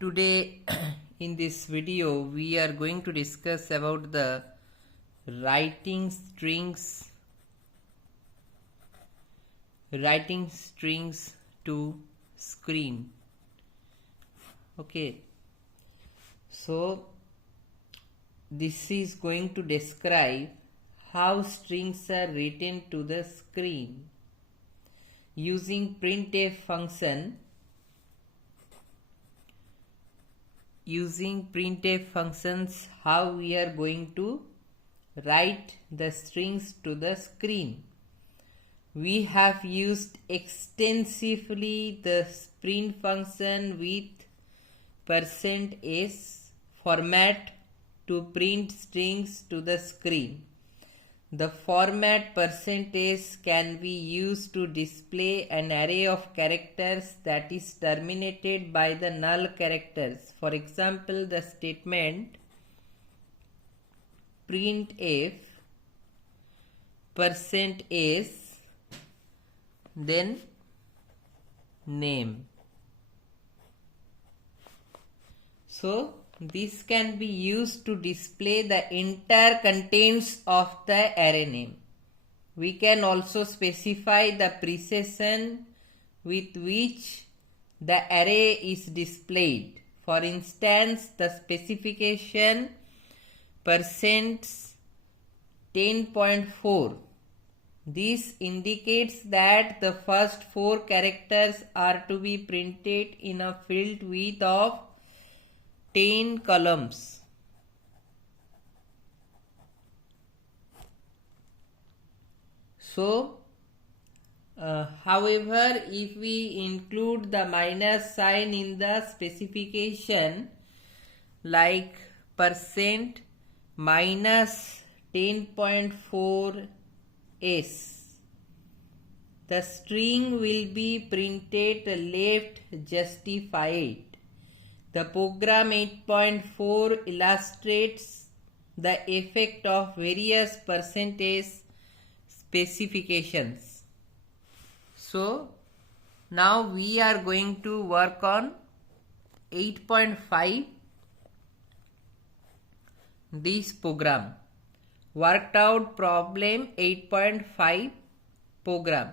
Today in this video we are going to discuss about the writing strings to screen. Okay, so this is going to describe how strings are written to the screen using printf function. Using printf functions, how we are going to write the strings to the screen. We have used extensively the print function with %s format to print strings to the screen. The format %s can be used to display an array of characters that is terminated by the null characters. For example, the statement printf %s then name. So this can be used to display the entire contents of the array name. We can also specify the precision with which the array is displayed. For instance, the specification %10.4. This indicates that the first 4 characters are to be printed in a field width of 10 columns. So, however, if we include the minus sign in the specification, like %-10.4s, the string will be printed left justified. The program 8.4 illustrates the effect of various % specifications. So now we are going to work on 8.5, this program. Worked out problem 8.5 program.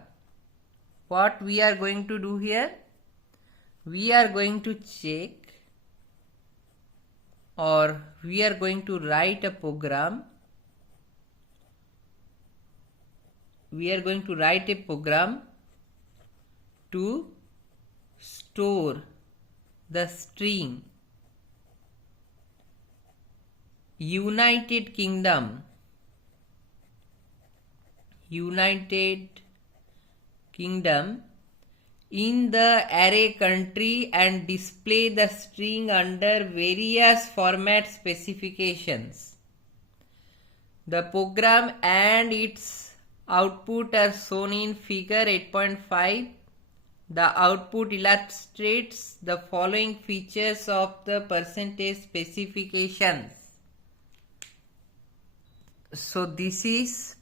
What we are going to do here? We are going to check, or we are going to write a program. We are going to write a program to store the string United Kingdom in the array country and display the string under various format specifications. The program and its output are shown in figure 8.5. The output illustrates the following features of the % specifications. So this is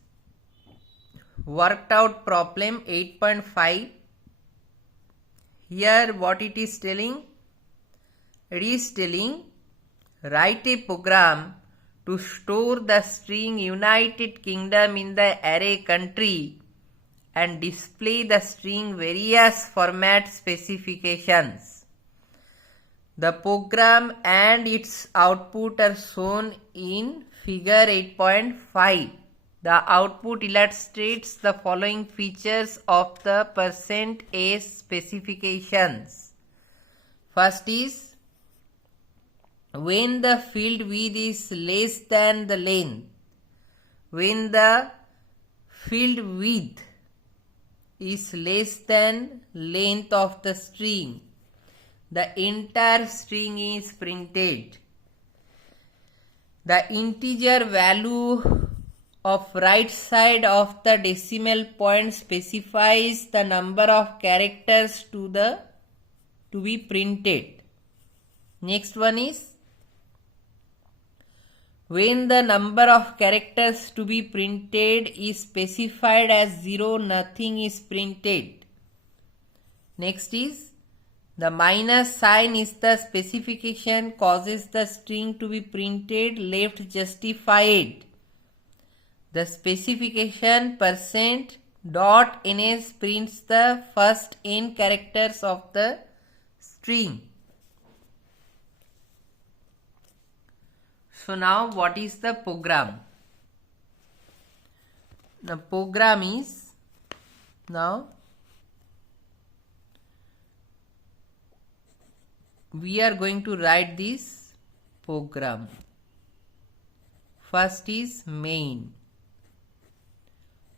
worked out problem 8.5. Here what it is telling? It is telling write a program to store the string United Kingdom in the array country and display the string various format specifications. The program and its output are shown in figure 8.5. The output illustrates the following features of the %s specifications. First is, when the field width is less than the length, when the field width is less than length of the string, the entire string is printed. The integer value of right side of the decimal point specifies the number of characters to be printed. Next one is, when the number of characters to be printed is specified as 0, nothing is printed. Next is, The minus sign is the specification causes the string to be printed, left justified. The specification %.ns prints the first n characters of the string. So now what is the program? The program is, now we are going to write this program. First is main.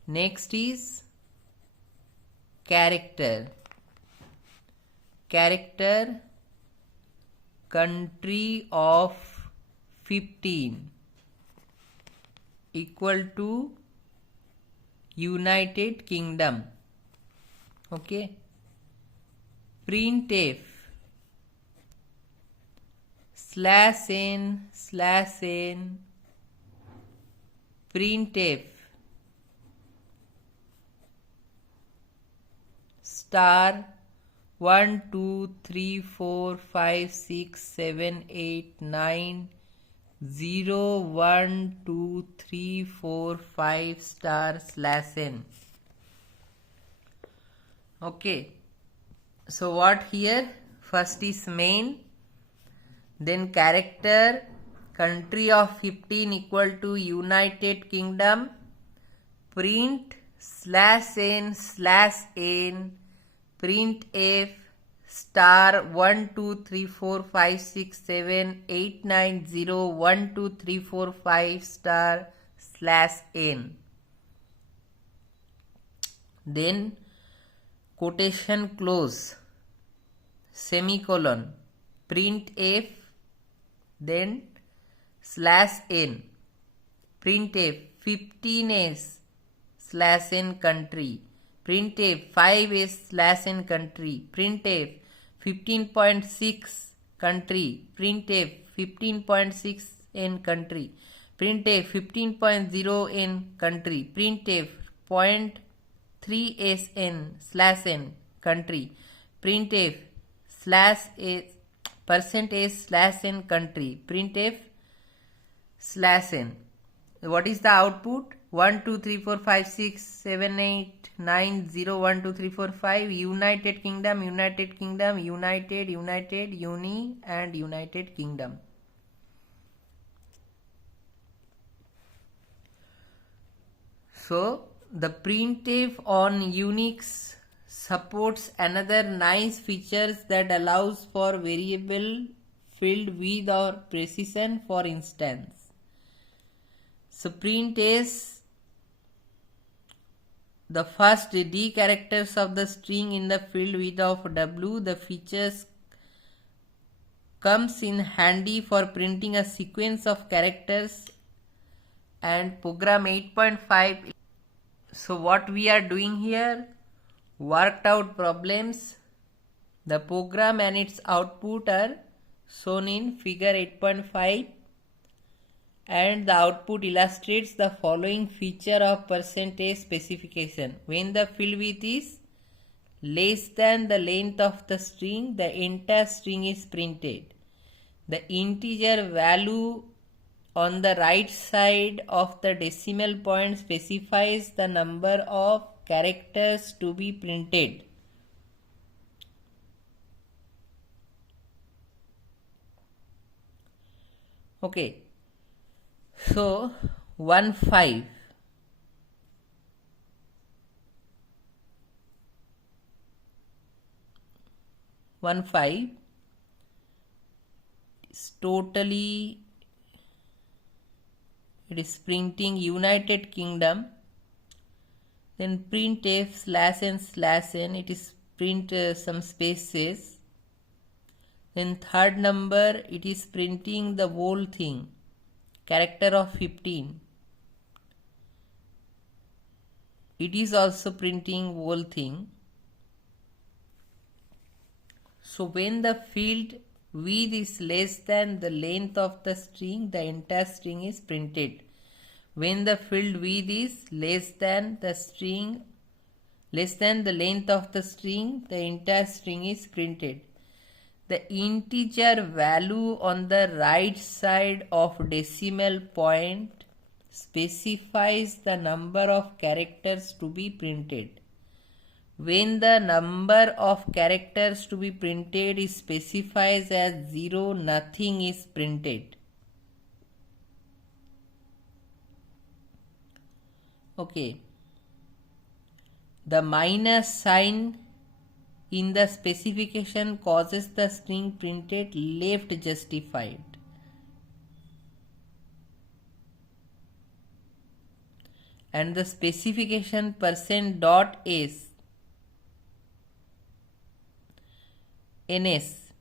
Next is character. Character country of 15 equal to United Kingdom. Okay. Printf /n printf star 1 2 3 4 5 6 7 8 9 0 1 2 3 4 5 */n. Okay, so what here? First is main, then character country of 15 equal to United Kingdom, print /n printf star 1 2 3 4 5 6 7 8 9 0 1 2 3 4 5 */n. Then quotation close semicolon printf, then /n printf 15s /n country, printf 5s /n country, printf 15.6 country, printf 15.6 n country, printf 15.0 n country, printf 0.3 /n country, printf %s/n country, printf /n. What is the output? 1 2 3 4 5 6 7 8 9 0 1 2 3 4 5 United Kingdom, United Kingdom, United, United, Uni and United Kingdom. So the printf on Unix supports another nice features that allows for variable filled with or precision. For instance, so print is the first D characters of the string in the field with of W. The features comes in handy for printing a sequence of characters and program 8.5. So what we are doing here? Worked out problems. The program and its output are shown in figure 8.5, and the output illustrates the following feature of % specification. When the field width is less than the length of the string, the entire string is printed. The integer value on the right side of the decimal point specifies the number of characters to be printed. Okay, so 15 is totally, it is printing United Kingdom. Then printf /n it is print some spaces. Then third number, it is printing the whole thing, character of 15. It is also printing whole thing. So when the field width is less than the length of the string, the entire string is printed. When the field width is less than the length of the string, the entire string is printed. The integer value on the right side of decimal point specifies the number of characters to be printed. When the number of characters to be printed is specified as 0, nothing is printed. Okay. The minus sign in the specification causes the string printed left justified. And the specification %.s ns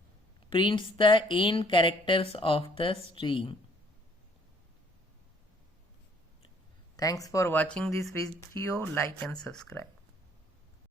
prints the n characters of the string. Thanks for watching this video. Like and subscribe.